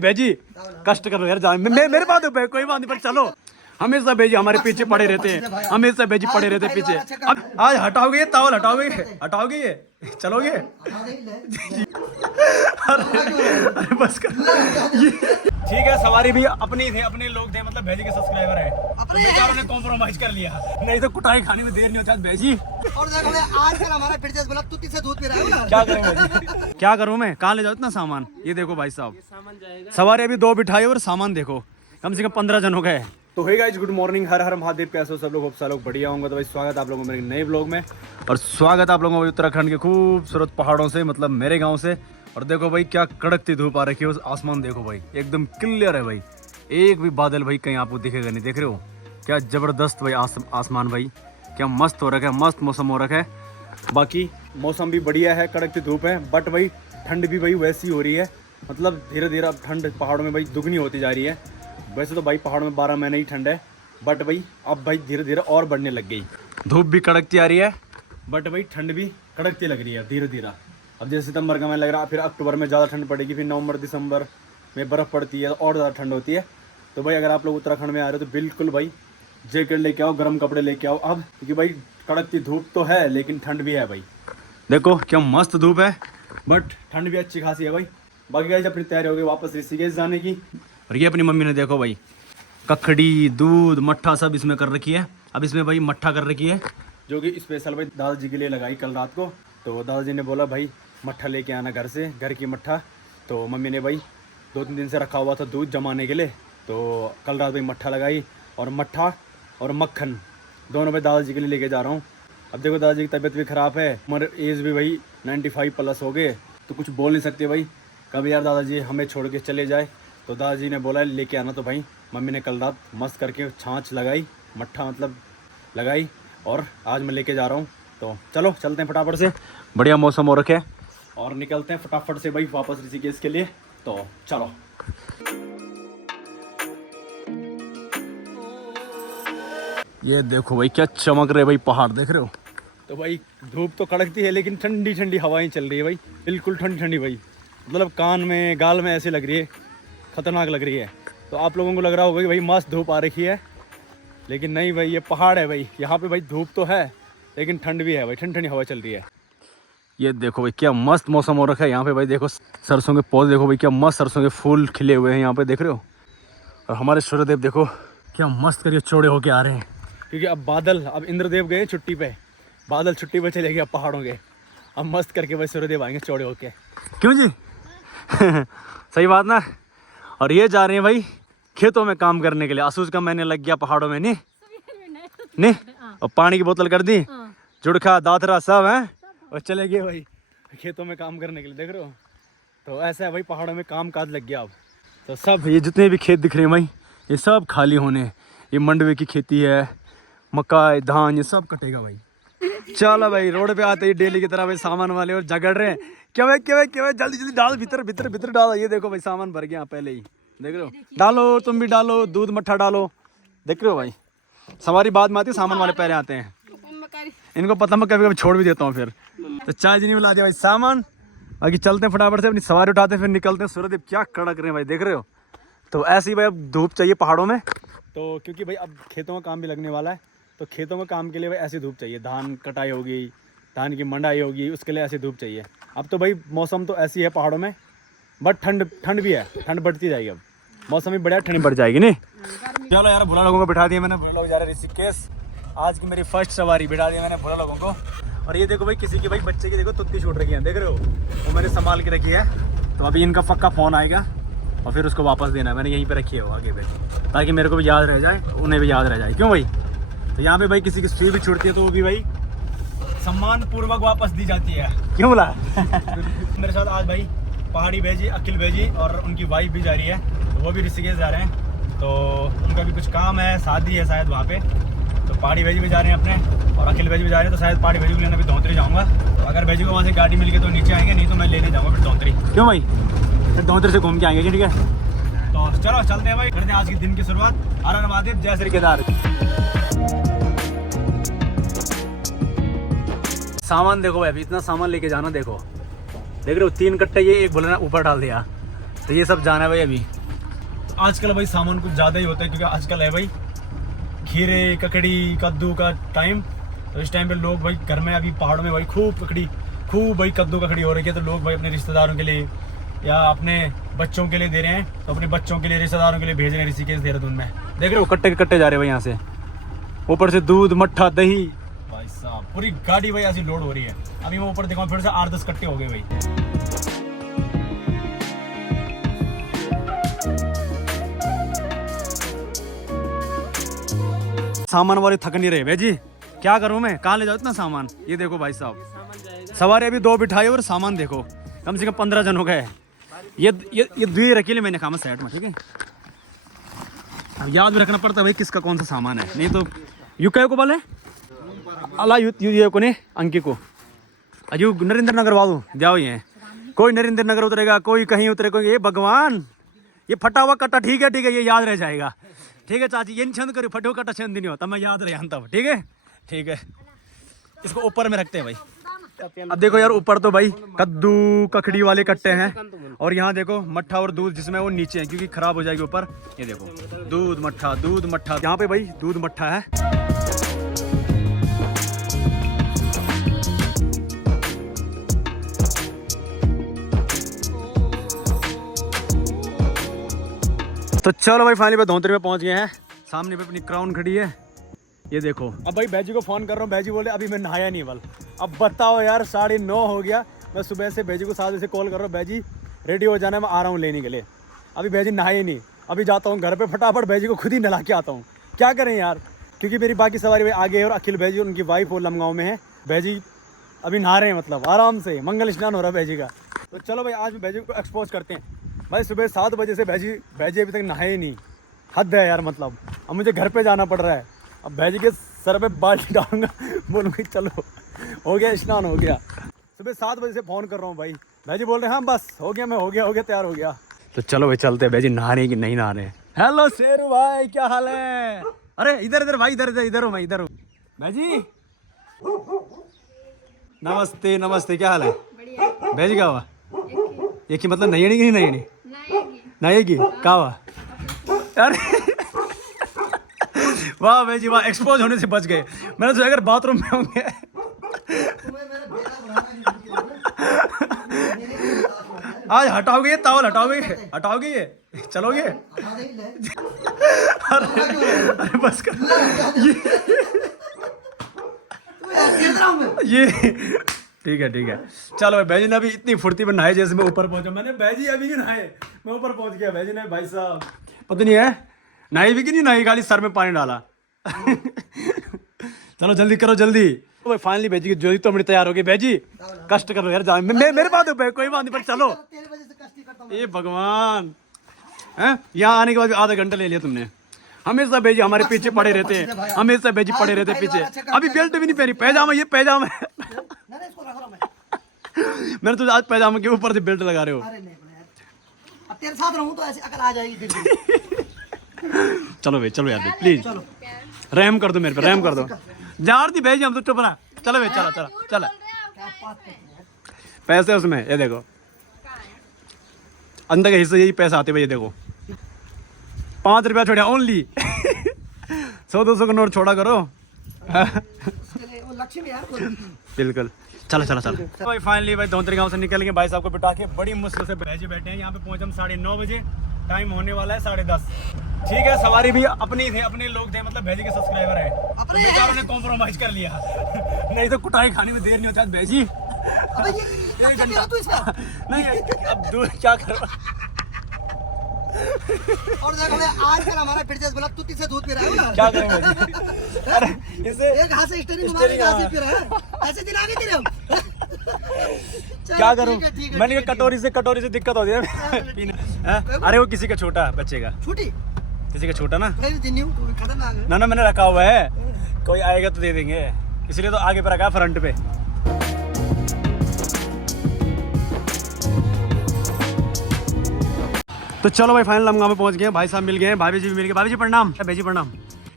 बेजी कष्ट करो यार, मेरे बात है कोई बात नहीं, पर चलो हमेशा बेजी हमारे पीछे पड़े रहते हैं, हमेशा बेजी पड़े रहते हैं पीछे। अब आज हटाओगे ये तावल, हटाओगे ये चलोगे? अरे बस कर। ठीक है, सवारी भी अपनी थे, अपने लोग थे, मतलब भेजी के सब्सक्राइबर है, बेचारों ने कॉम्प्रोमाइज कर लिया, नहीं तो कुटाई खाने में देर नहीं होता भेजी। और देखो आजकल हमारा फिटनेस बोला तू किससे दूध पी रहा है ना? क्या करूं क्या करूं मैं, कहाँ ले जाऊं इतना सामान? ये देखो भाई साहब, सवारी अभी 2 बिठाई और सामान देखो कम से कम 15 जन हो गए। तो हे गाइस, गुड मॉर्निंग, हर हर महादेव, कैसे हो सब लोग? सब लोग बढ़िया होंगे। तो भाई स्वागत है आप लोगों को मेरे नए ब्लॉग में, और स्वागत है आप लोगों को उत्तराखंड के खूबसूरत पहाड़ों से, मतलब मेरे गांव से। और देखो भाई क्या कड़कती धूप आ रखी है, उस आसमान देखो भाई एकदम क्लियर है भाई, एक भी बादल भाई कहीं आपको दिखेगा नहीं, देख रहे हो क्या जबरदस्त भाई आसमान भाई, क्या मस्त हो रखा है, मस्त मौसम हो रखा है। बाकी मौसम भी बढ़िया है, कड़कती धूप है, बट भाई ठंड भी भाई वैसी हो रही है, मतलब धीरे धीरे अब ठंड पहाड़ों में भाई दुगनी होती जा रही है। वैसे तो भाई पहाड़ों में 12 महीने ही ठंड है, बट भाई अब भाई धीरे धीरे और बढ़ने लग गई। धूप भी कड़कती आ रही है, बट भाई ठंड भी कड़कती लग रही है धीरे धीरे। अब जैसे सितंबर का महीना लग रहा है, फिर अक्टूबर में ज़्यादा ठंड पड़ेगी, फिर नवंबर दिसंबर में बर्फ़ पड़ती है और ज़्यादा ठंड होती है। तो भाई अगर आप लोग उत्तराखंड में आ रहे हो तो बिल्कुल भाई जैकेट लेके आओ, गर्म कपड़े लेके आओ अब, क्योंकि भाई कड़कती धूप तो है लेकिन ठंड भी है भाई। देखो क्या मस्त धूप है, बट ठंड भी अच्छी खासी है भाई। बाकी गाइस अपनी तैयारी हो गई वापस ऋषिकेश जाने की। और ये अपनी मम्मी ने देखो भाई ककड़ी, दूध, मट्ठा सब इसमें कर रखी है। अब इसमें भाई मट्ठा कर रखी है, जो कि स्पेशल भाई दादाजी के लिए लगाई कल रात को। तो दादाजी ने बोला भाई मट्ठा लेके आना घर से, घर की मट्ठा। तो मम्मी ने भाई 2-3 दिन से रखा हुआ था दूध जमाने के लिए, तो कल रात भाई मट्ठा लगाई, और मट्ठा और मक्खन दोनों भाई दादाजी के लिए लेके जा रहा हूँ। अब देखो दादाजी की तबीयत भी ख़राब है, उम्र एज भी भाई 95 प्लस हो गए, तो कुछ बोल नहीं सकते भाई, कभी यार दादाजी हमें छोड़ के चले जाए। तो दादाजी ने बोला लेके आना, तो भाई मम्मी ने कल रात मस्त करके छाछ लगाई, मट्ठा मतलब लगाई, और आज मैं लेके जा रहा हूँ। तो चलो चलते हैं फटाफट से, बढ़िया मौसम हो रखे और निकलते हैं फटाफट से भाई वापस ऋषिकेश के लिए। तो चलो। ये देखो भाई क्या चमक रहे भाई पहाड़, देख रहे हो? तो भाई धूप तो कड़कती है लेकिन ठंडी ठंडी हवाएं चल रही है भाई, बिल्कुल ठंडी ठंडी भाई, मतलब कान में गाल में ऐसे लग रही है, खतरनाक लग रही है। तो आप लोगों को लग रहा होगा कि भाई मस्त धूप आ रखी है, लेकिन नहीं भाई, ये पहाड़ है भाई, यहाँ पे भाई धूप तो है लेकिन ठंड भी है भाई, ठंडी ठंडी हवा चल रही है। ये देखो भाई क्या मस्त मौसम हो रखा है यहाँ पे भाई, देखो सरसों के पौधे देखो भाई, क्या मस्त सरसों के फूल खिले हुए हैं यहाँ पे, देख रहे हो? और हमारे सूर्यदेव देखो क्या मस्त करके चौड़े होके आ रहे हैं, क्योंकि अब बादल, अब इंद्रदेव गए छुट्टी पे, बादल छुट्टी पे चले गए अब पहाड़ों के, अब मस्त करके भाई सूर्यदेव आएंगे चौड़े होके, क्यों जी? सही बात ना। और ये जा रहे हैं भाई खेतों में काम करने के लिए, असूज का महीने लग गया पहाड़ों में, नहीं और पानी की बोतल कर दी, जुड़खा दादरा सब है, और चले गए भाई खेतों में काम करने के लिए, देख रहे हो? तो ऐसा है भाई पहाड़ों में काम काज लग गया अब। तो सब ये जितने भी खेत दिख रहे हैं भाई, ये सब खाली होने, ये मंडवे की खेती है, मकाई, धान, ये सब कटेगा भाई। चलो भाई रोड पे आते ही डेली की तरह भाई सामान वाले और झगड़ रहे हैं, क्या भाई जल्दी जल्दी डाल, भीतर भीतर भीतर डालो। ये देखो भाई सामान भर गया पहले ही, देख रहे हो? डालो, तुम भी डालो, दूध मट्ठा डालो, देख रहे हो भाई? सवारी बाद में आती है, सामान वाले पहले आते हैं, इनको पता मैं कभी कभी छोड़ भी देता हूँ फिर। तो चाय नहीं मिला दिया भाई सामान, बाकी चलते हैं फटाफट से, अपनी सवारी उठाते हैं, फिर निकलते हैं। सूर्यदेव क्या कड़क रहे हैं भाई, देख रहे हो? तो ऐसे ही भाई अब धूप चाहिए पहाड़ों में, तो क्योंकि भाई अब खेतों का काम भी लगने वाला है, तो खेतों में काम के लिए भाई ऐसी धूप चाहिए, धान कटाई होगी, धान की मंडाई होगी, उसके लिए ऐसी धूप चाहिए। अब तो भाई मौसम तो ऐसी है पहाड़ों में, बट ठंड भी है, ठंड बढ़ती जाएगी, अब मौसम भी बढ़िया, ठंड बढ़ जाएगी नहीं। चलो यार भोला लोगों को बिठा दिया मैंने, भोला लोग जा रहे हैं ऋषिकेश, आज की मेरी फर्स्ट सवारी बिठा दिया मैंने भोला लोगों को। और ये देखो भाई किसी की भाई बच्चे की देखो तुत्ती छूट रखी है, देख रहे हो? वो मैंने संभाल के रखी है, तो अभी इनका पक्का फ़ोन आएगा और फिर उसको वापस देना है, मैंने यहीं पे रखी है वो आगे पे, ताकि मेरे को भी याद रह जाए, उन्हें भी याद रह जाए, क्यों भाई? तो यहाँ पे भाई किसी की सुई भी छूटती है तो वो भी भाई सम्मान पूर्वक वापस दी जाती है, क्यों बोला? मेरे साथ आज भाई पहाड़ी भेजी, अखिल भेजी और उनकी वाइफ भी जा रही है, तो वो भी ऋषिकेश जा रहे हैं, तो उनका भी कुछ काम है, शादी है शायद वहाँ पे, तो पहाड़ी भेजी भी जा रहे हैं अपने, और अखिल भेजी भी जा रहे हैं। तो शायद पहाड़ी भेजी को लेने अभी धौंतरी जाऊँगा, तो अगर भेजी को वहाँ से गाड़ी मिल गई तो नीचे आएंगे, नहीं तो मैं लेने जाऊँगा फिर धौंतरी, क्यों भाई? फिर धौंतरी से घूम के आएंगे, ठीक है? तो चलो चलते हैं भाई, करते हैं आज के दिन की शुरुआत। हर हर महादेव, जय श्री केदार। सामान देखो भाई, अभी इतना सामान लेके जाना, देखो देख रहे हो? 3 कट्टे ये एक बोले ना ऊपर डाल दिया, तो ये सब जाना है भाई अभी। आजकल भाई सामान कुछ ज़्यादा ही होता है क्योंकि आजकल है भाई खीरे ककड़ी कद्दू का टाइम। तो इस टाइम पे लोग भाई घर में अभी पहाड़ों में भाई खूब भाई कद्दू ककड़ी हो रही है। तो लोग भाई अपने रिश्तेदारों के लिए या अपने बच्चों के लिए दे रहे हैं। तो अपने बच्चों के लिए रिश्तेदारों के लिए भेज रहे हैं ऋषिकेश देहरादून में। देख रहे हो कट्टे कट्टे जा रहे हैं भाई यहाँ से। ऊपर से दूध मट्ठा दही भाई साहब पूरी गाड़ी भाई ऐसी लोड हो रही है। अभी मैं ऊपर देखा फिर से 8-10 कट्टे हो गए भाई। सामान वाले थक नहीं रहे भाई जी, क्या करूं मैं, कहाँ ले जाऊँ इतना सामान। ये देखो भाई साहब सवारी अभी 2 बिठाई और सामान देखो कम से कम 15 जन हो गए। ये 2 रखी मैंने खामा सेट में, ठीक है। अब याद भी रखना पड़ता है भाई किसका कौन सा सामान है, नहीं तो यू कहे को बोले अला यू को ने अंकी को अजू नरेंद्र नगर वालों जाओ। ये कोई नरेंद्र नगर उतरेगा, कोई कहीं उतरेगा। ये भगवान ये फटा हुआ कट्टा ठीक है ये याद रह जाएगा, ठीक है चाची। ये छंद करो फटे हुआ कट्टा छंद नहीं होता, मैं याद रह तब ठीक है। इसको ऊपर में रखते हैं भाई। अब देखो यार ऊपर तो भाई कद्दू ककड़ी वाले कट्टे हैं और यहाँ देखो मट्ठा और दूध जिसमें वो नीचे है क्योंकि खराब हो जाएगी ऊपर। ये देखो दूध मट्ठा यहाँ पे भाई दूध मट्ठा है। तो चलो भाई फाइनली धौंतरी में पहुंच गए हैं। सामने पे अपनी क्राउन खड़ी है, ये देखो। अब भाई बैजी को फोन कर रहा हूँ, बैजी बोले अभी मैं नहाया नहीं बल। अब बताओ यार 9:30 हो गया। मैं सुबह से बैजी को 7 बजे कॉल कर रहा हूँ, बैजी रेडी हो जाना है, मैं आ रहा हूँ लेने के लिए। अभी बैजी नहाए नहीं, अभी जाता हूँ घर पे फटाफट बैजी को खुद ही नला के आता हूँ। क्या करें यार, क्योंकि मेरी बाकी सवारी भाई आगे है और अखिल बैजी उनकी वाइफ और लमगाँव में है। बैजी अभी नहा रहे हैं, मतलब आराम से मंगल स्नान हो रहा है बैजी का। तो चलो भाई आज बैजी को एक्सपोज करते हैं। भाई सुबह 7 बजे से बैजी अभी तक नहाए नहीं, हद है यार। मतलब अब मुझे घर पे जाना पड़ रहा है। अब बैजी के सर पे बाल्टी डालूंगा, बोलूँगी चलो हो गया स्नान हो गया। सुबह 7 बजे से फ़ोन कर रहा हूँ भाई, बैजी बोल रहे हैं हाँ बस हो गया, मैं हो गया तैयार हो गया। तो चलो भाई चलते हैं, बैजी नहा रहे कि नहीं नहा रहे। हेलो शेरू भाई क्या हाल है। अरे इधर भाई इधर हूँ मैं, इधर हूँ बैजी। नमस्ते क्या हाल है बैजी। क्या हुआ ये कि मतलब नहाएगी कि नहीं नहाएगी क्या हुआ। अरे वाह भाई जी वाह, एक्सपोज होने से बच गए। मैंने सोचा अगर बाथरूम में होंगे। आज हटाओगे ये तावल, हटाओगे ये चलोगे। अरे बस कर ये ठीक है। चलो भाई बैजी ने अभी इतनी फुर्ती में नहाए जैसे मैं ऊपर पहुंचा। मैंने बैजी अभी नहीं नहाए, मैं ऊपर पहुंच गया। बैजी ने भाई साहब पता नहीं है नहाई भी कि नहीं नहाई, खाली सर में पानी डाला। चलो जल्दी करो जल्दी। तो भाई फाइनली बैजी की जोड़ी तो मेरी तैयार हो गई। बैजी कष्ट करो यार, जाओ मेरे बात हो कोई बात नहीं पर चलो। ये भगवान है, यहाँ आने के बाद आधा घंटा ले लिया तुमने। हमेशा बेजी हमारे पीछे पड़े रहते हैं, हमेशा बेजी पड़े रहते हैं पीछे। अभी बेल्ट भी नहीं पहनी, पैजामा ये पैजामा है। मैंने तो आज पैजामा के ऊपर से बेल्ट लगा रहे हो। अब तेरे साथ रहूं तो ऐसे अकल आ जाएगी। चलो भाई चलो यार प्लीज रहम कर दो मेरे पे, रहम कर दो। जार दी भेजी हम तो चुप रहा। चलो भाई चलो पैसे उसमें ये देखो अंदर के हिस्से यही पैसा आते भाई। ये देखो 5 रुपया छोड़ा ओनली। 100-200 का नोट छोड़ा करो। बिल्कुल चलो भाई फाइनली भाई धौंतरी गांव से निकल गए। भाई साहब को बिठा के बड़ी मुश्किल से बैठे हैं। यहाँ पे पहुंचे हम 9:30 बजे, टाइम होने वाला है 10:30। ठीक है सवारी भी अपनी थे, अपने लोग थे, मतलब भैजी के सब्सक्राइबर है। अपने बेचारों ने कॉम्प्रोमाइज कर लिया। नहीं तो कुटाई खाने में देर नहीं होता भैजी। नहीं अब दूर क्या करो। और देखो मैं आजकल हमारा फिटनेस बोला तू से दूध पी रहा है ना, क्या करें भाई। अरे इसे एक हाथ से स्टीयरिंग घुमा के हाथ से पी रहा है, ऐसे दिन आगे तेरे हम। क्या करूं मैंने कहा कटोरी से दिक्कत होती है पीने। अरे वो किसी का छोटा बच्चे का, छोटी किसी का छोटा ना। खतरनाक है ना मैंने रखा हुआ है, कोई आएगा तो दे देंगे, इसलिए तो आगे पे रखा है फ्रंट पे। तो चलो भाई फाइनल हम गाँव में पहुंच गए। भाई साहब मिल गए, भाभी जी भी मिल गए। भाभी जी प्रणाम। भाई प्रणाम,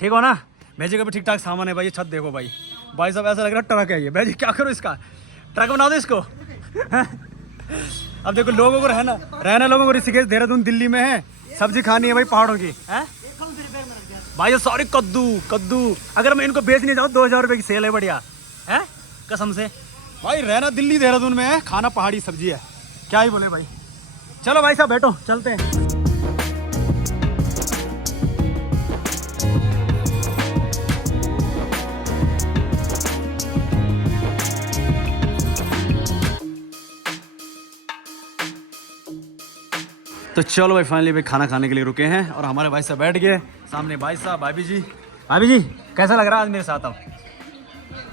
ठीक हो ना। भाई का भी ठीक ठाक सामान है भाई। ये छत देखो भाई, भाई साहब ऐसा लग रहा है ट्रक है ये। भाई जी क्या करो इसका, ट्रक बना दो इसको। अब देखो लोगों को रहना लोगों को ऋषिकेश देहरादून दिल्ली में है, सब्जी खानी है भाई पहाड़ों की है भाई। सॉरी कद्दू अगर मैं इनको बेच नहीं जाऊँ 2000 रुपये की सेल है बढ़िया है कसम से भाई। रहना दिल्ली देहरादून में है, खाना पहाड़ी सब्जी है, क्या ही बोले भाई। चलो भाई साहब बैठो चलते हैं। तो चलो भाई फाइनली भाई खाना खाने के लिए रुके हैं और हमारे भाई साहब बैठ गए सामने। भाई साहब भाभी जी कैसा लग रहा है आज मेरे साथ अब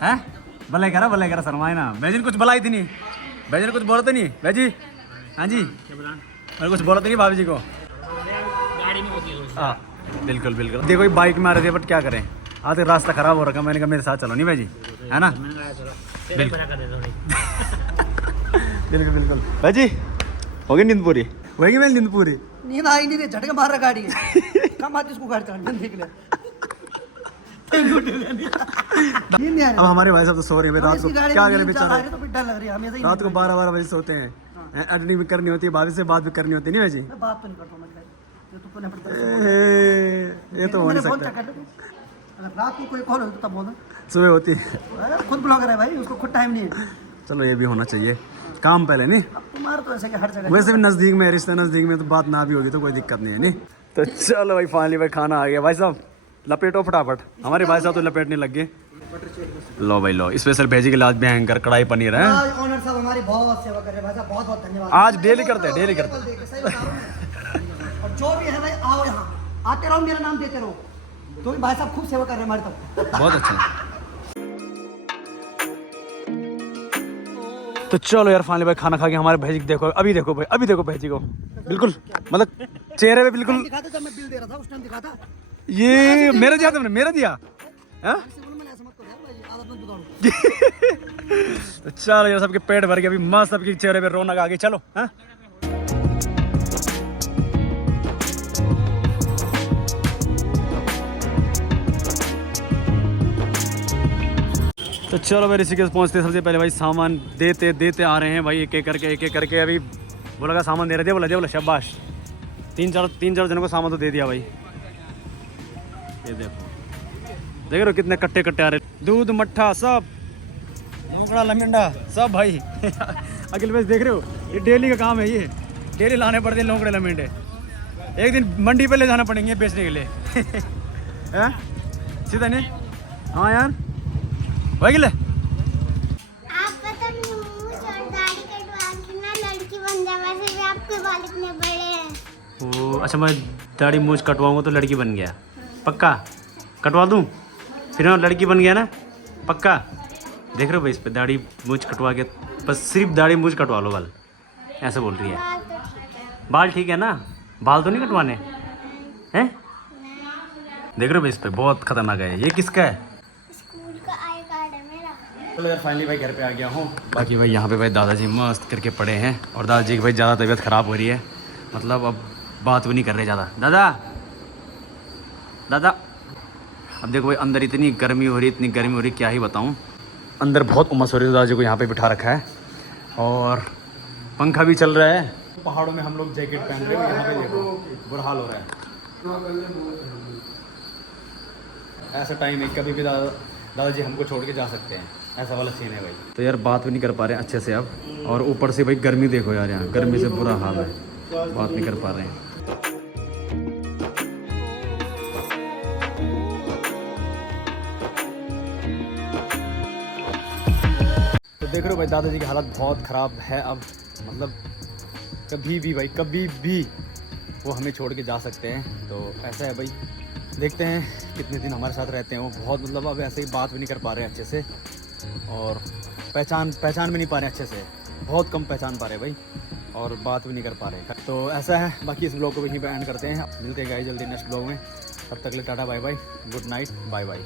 हैं? भले करा शर्माए ना। बैजी ने कुछ बुलाई थी नहीं, बैजी ने कुछ बोला तो नहीं बैजी? हाँ जी मैंने कुछ बोला तो नहीं भाभी जी को? गाड़ी में होती है। हाँ बिल्कुल देखो बाइक में आ रहे थे बट क्या करें आज रास्ता खराब हो रखा। मैंने कहा मेरे साथ चलो नहीं भाई है ना? बिल्कुल भाई होगी नींद पूरी? होगी मेरी नींद पूरी? नींद आई नहीं, झटके मार रहा गाड़ी कम आती इसको गाड़ी चलाने के लिए। अब हमारे भाई साहब तो सो रहे हैं रात को, क्या करें बेचारे। तो डर लग रही है हमेशा ही। रात को 12 बजे सोते हैं, एडिटिंग भी करनी होती है, भाभी से बात भी करनी होती है नहीं भाई जी? मैं बात तो नहीं करता हूं मैं, तो पुणे पड़ता ये तो हो नहीं सकता। अगर रात को कोई कॉल हो तो तब बोलो, सुबह होती है। खुद ब्लॉगर है भाई, उसको खुद टाइम नहीं है। चलो ये भी होना चाहिए, काम पहले नहीं। तुम्हारा तो ऐसे कि हर जगह वैसे भी नजदीक में रिश्ता नजदीक में तो बात ना भी होगी तो कोई दिक्कत नहीं है नहीं। तो चलो भाई फाइनली भाई खाना आ गया। भाई साहब लपेटो फटाफट, हमारे भाई साहब तो लपेटने लग गए। लो भाई लो स्पेशल भेजी के लिए आज भयंकर कढ़ाई पनीर है। ऑनर साहब हमारी बहुत सेवा कर रहे हैं भाई साहब, बहुत धन्यवाद। आज डेली करते हैं और जो भी है भाई आओ यहाँ आते रहो, मेरा नाम देते रहो, तो भाई साहब खूब सेवा कर रहे हैं हमारे तक। बहुत अच्छा। तो चलो यार फाइनली भाई खाना खा के हमारे भाई देखो अभी देखो भाई जी को बिल्कुल मतलब चेहरे पे बिल्कुल दिखाता जब मैं बिल दे रहा था उस टाइम दिखाता। ये मेरा दिया तुमने? मेरा दिया हाँ? तो चलो यार सबके पेट भर गए अभी मस्त, सबके चेहरे पे रौनक आ गई। चलो हाँ तो चलो भाई ऋषिकेश पहुंचते सबसे पहले भाई सामान देते आ रहे हैं भाई एक एक करके अभी बोला का सामान दे रहे थे। बोला शाबाश, तीन चार जनों को सामान तो दे दिया भाई। ये देख रहे हो कितने कट्टे आ रहे, दूध मट्ठा सब मोकड़ा लंगड़ा सब भाई। अखिल भाई देख रहे हो ये डेली का काम है, ये डेली लाने पड़ते हैं लोकड़े लमेंडे। एक दिन मंडी पे ले जाना पड़ेंगे बेचने के लिए। सीधा नहीं? हाँ यार वही ले आपका तो मूंछ और दाढ़ी कटवा के ना लड़की बन जा, वैसे भी आपके बाल इतने बड़े हैं। ओ अच्छा मैं दाढ़ी मूछ कटवाऊंगा तो लड़की बन गया पक्का? कटवा दूं फिर मैं लड़की बन गया ना पक्का? देख रहे हो भाई इस पे दाढ़ी मूछ कटवा के, बस सिर्फ दाढ़ी मूछ कटवा लो बाल, ऐसे बोल रही है। बाल तो ठीक है। बाल ठीक है ना? बाल तो नहीं कटवाने हैं? देख रहे हो भाई इस पे बहुत खतरनाक है। ये किसका है? स्कूल का आई कार्ड है मेरा। चलो यार फाइनली भाई घर पे आ गया हूँ। बाकी भाई यहाँ पे भाई दादाजी मस्त करके पड़े हैं और दादाजी की भाई ज़्यादा तबीयत ख़राब हो रही है, मतलब अब बात भी नहीं कर रहे ज़्यादा। दादा अब देखो भाई अंदर इतनी गर्मी हो रही क्या ही बताऊँ। अंदर बहुत उमस हो रही है, दादाजी को यहाँ पे बिठा रखा है और पंखा भी चल रहा है। पहाड़ों में हम लोग जैकेट पहन रहे हैं, यहाँ पे देखो बुरा हाल हो रहा है। ऐसा टाइम है कभी भी दादाजी हमको छोड़ के जा सकते हैं, ऐसा वाला सीन है भाई। तो यार बात भी नहीं कर पा रहे हैं अच्छे से अब, और ऊपर से भाई गर्मी देखो यार, यहाँ गर्मी से बुरा हाल है, बात नहीं कर पा रहे हैं। तो देख रहे हो भाई दादाजी की हालत बहुत ख़राब है अब, मतलब कभी भी वो हमें छोड़ के जा सकते हैं। तो ऐसा है भाई, देखते हैं कितने दिन हमारे साथ रहते हैं। वो बहुत मतलब अब ऐसे ही बात भी नहीं कर पा रहे हैं अच्छे से, और पहचान भी नहीं पा रहे अच्छे से, बहुत कम पहचान पा रहे भाई, और बात भी नहीं कर पा रहे। तो ऐसा है, बाकी इस ब्लॉग को भी यहीं पे एंड करते हैं। मिलते हैं गाइस जल्दी नेक्स्ट ब्लॉग में, तब तक के लिए tata bye bye, good night, bye bye.